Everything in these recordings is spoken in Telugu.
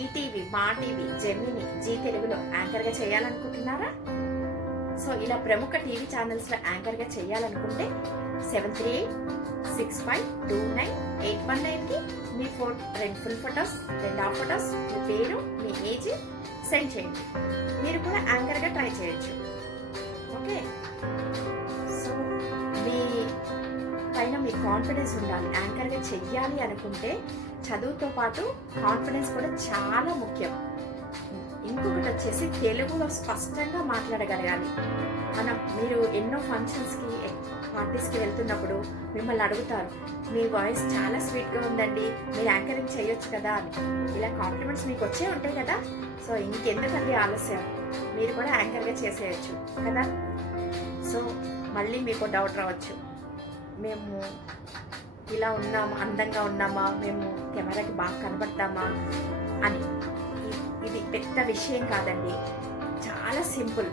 ఈటీవీ, మా టీవీ, జెమిని, జీ తెలుగులో యాంకర్గా చేయాలనుకుంటున్నారా? సో ఇలా ప్రముఖ టీవీ ఛానల్స్లో యాంకర్గా చేయాలనుకుంటే 7386529819కి మీ రెండు ఫుల్ ఫొటోస్, రెండు హాఫ్ ఫొటోస్, మీ పేరు, మీ ఏజ్ సెండ్ చేయండి. మీరు కూడా యాంకర్గా ట్రై చేయొచ్చు. ఓకే, సో మీ పైన మీ కాన్ఫిడెన్స్ ఉండాలి. యాంకర్గా చెయ్యాలి అనుకుంటే చదువుతో పాటు కాన్ఫిడెన్స్ కూడా చాలా ముఖ్యం. ఇంకొకటి వచ్చేసి తెలుగులో స్పష్టంగా మాట్లాడగలగాలి. మీరు ఎన్నో ఫంక్షన్స్కి, పార్టీస్కి వెళ్తున్నప్పుడు మిమ్మల్ని అడుగుతారు, మీ వాయిస్ చాలా స్వీట్గా ఉందండి, మీరు యాంకరింగ్ చేయొచ్చు కదా అని. ఇలా కాంప్లిమెంట్స్ మీకు వచ్చే ఉంటాయి కదా. సో ఇంకెందుకండి ఆలస్యం, మీరు కూడా యాంకర్గా చేసేయచ్చు కదా. సో మళ్ళీ మీకు డౌట్ రావచ్చు, మేము ఇలా ఉన్నామా, అందంగా ఉన్నామా, మేము కెమెరాకి బాగా కనబడతామా అని. ఇది పెద్ద విషయం కాదండి, చాలా సింపుల్.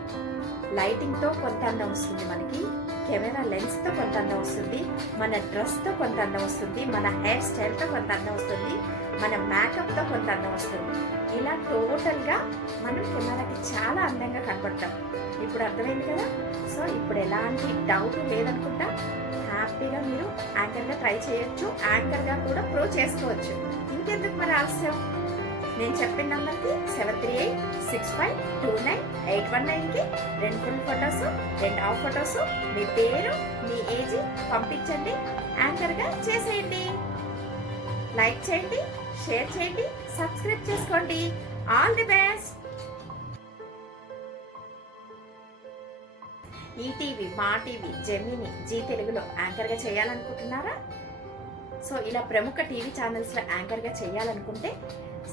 లైటింగ్తో కొంత అందం వస్తుంది మనకి, కెమెరా లెన్స్తో కొంత అందం వస్తుంది, మన డ్రెస్తో కొంత అందం వస్తుంది, మన హెయిర్ స్టైల్తో కొంత అందం వస్తుంది, మన మేకప్తో కొంత అందం వస్తుంది. ఇలా టోటల్గా మనం కెమెరాకి చాలా అందంగా కనపడతాం. ఇప్పుడు అర్థమైంది కదా. సో ఇప్పుడు ఎలాంటి డౌట్ లేదనుకుంటా, హ్యాపీగా మీరు యాంకర్గా ట్రై చేయొచ్చు, యాంకర్గా కూడా ప్రూవ్ చేసుకోవచ్చు. ఇంకెందుకు మరి ఆలస్యం? నేను చెప్పిన నంబర్కి 7386529819కి రెండు ఫుల్ ఫొటోస్, రెండు హాఫ్ ఫొటోస్, మీ పేరు, మీ ఏజ్ పంపించండి. యాంకర్గా చేసేయండి. లైక్ చేయండి, షేర్ చేయండి, సబ్స్క్రైబ్ చేసుకోండి. All the best. ఈటీవీ, మా టీవీ, జెమిని, జీ తెలుగులో యాంకర్గా చేయాలనుకుంటున్నారా? సో ఇలా ప్రముఖ టీవీ ఛానల్స్లో యాంకర్గా చేయాలనుకుంటే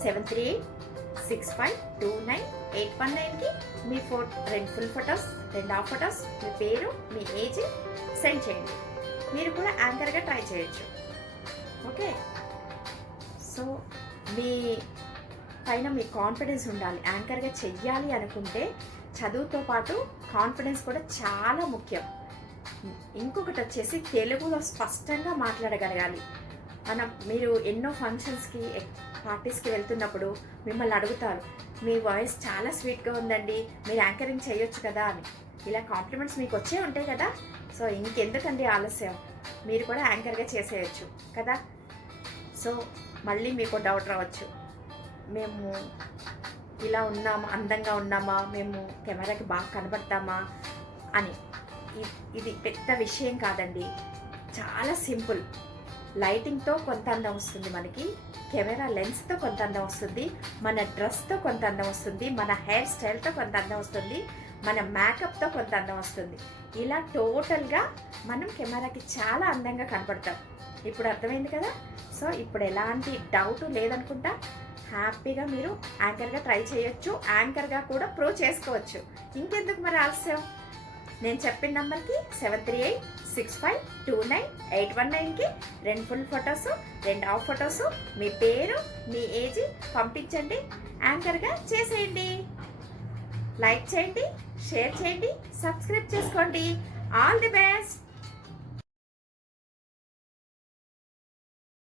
7386529819కి మీ రెండు ఫుల్ ఫొటోస్, రెండు హాఫ్ ఫొటోస్, మీ పేరు, మీ ఏజ్ సెండ్ చేయండి. మీరు కూడా యాంకర్గా ట్రై చేయొచ్చు. ఓకే, సో మీ పైన మీ కాన్ఫిడెన్స్ ఉండాలి. యాంకర్గా చెయ్యాలి అనుకుంటే చదువుతో పాటు కాన్ఫిడెన్స్ కూడా చాలా ముఖ్యం. ఇంకొకటి వచ్చేసి తెలుగులో స్పష్టంగా మాట్లాడగలగాలి. మీరు ఎన్నో ఫంక్షన్స్కి, పార్టీస్కి వెళ్తున్నప్పుడు మిమ్మల్ని అడుగుతారు, మీ వాయిస్ చాలా స్వీట్గా ఉందండి, మీరు యాంకరింగ్ చేయొచ్చు కదా అని. ఇలా కాంప్లిమెంట్స్ మీకు వచ్చే ఉంటాయి కదా. సో ఇంకెందుకండి ఆలస్యం, మీరు కూడా యాంకర్గా చేసేయచ్చు కదా. సో మళ్ళీ మీకు డౌట్ రావచ్చు, మేము ఇలా ఉన్నామా, అందంగా ఉన్నామా, మేము కెమెరాకి బాగా కనబడతామా అని. ఇది పెద్ద విషయం కాదండి, చాలా సింపుల్. లైటింగ్తో కొంత అందం వస్తుంది మనకి, కెమెరా లెన్స్తో కొంత అందం వస్తుంది, మన డ్రెస్తో కొంత అందం వస్తుంది, మన హెయిర్ స్టైల్తో కొంత అందం వస్తుంది, మన మేకప్తో కొంత అందం వస్తుంది. ఇలా టోటల్గా మనం కెమెరాకి చాలా అందంగా కనపడతాం. ఇప్పుడు అర్థమైంది కదా. సో ఇప్పుడు ఎలాంటి డౌట్ లేదనుకుంటా, హ్యాపీగా మీరు యాంకర్గా ట్రై చేయొచ్చు, యాంకర్గా కూడా ప్రూవ్ చేసుకోవచ్చు. ఇంకెందుకు మరి ఆలస్యం? నేను చెప్పిన నంబర్కి 7386529819కి రెండు ఫుల్ ఫొటోస్, రెండు హాఫ్ ఫొటోస్, మీ పేరు, మీ ఏజ్ పంపించండి. యాంకర్గా చేసేయండి. లైక్ చేయండి, షేర్ చేయండి, సబ్స్క్రైబ్ చేసుకోండి. All the best.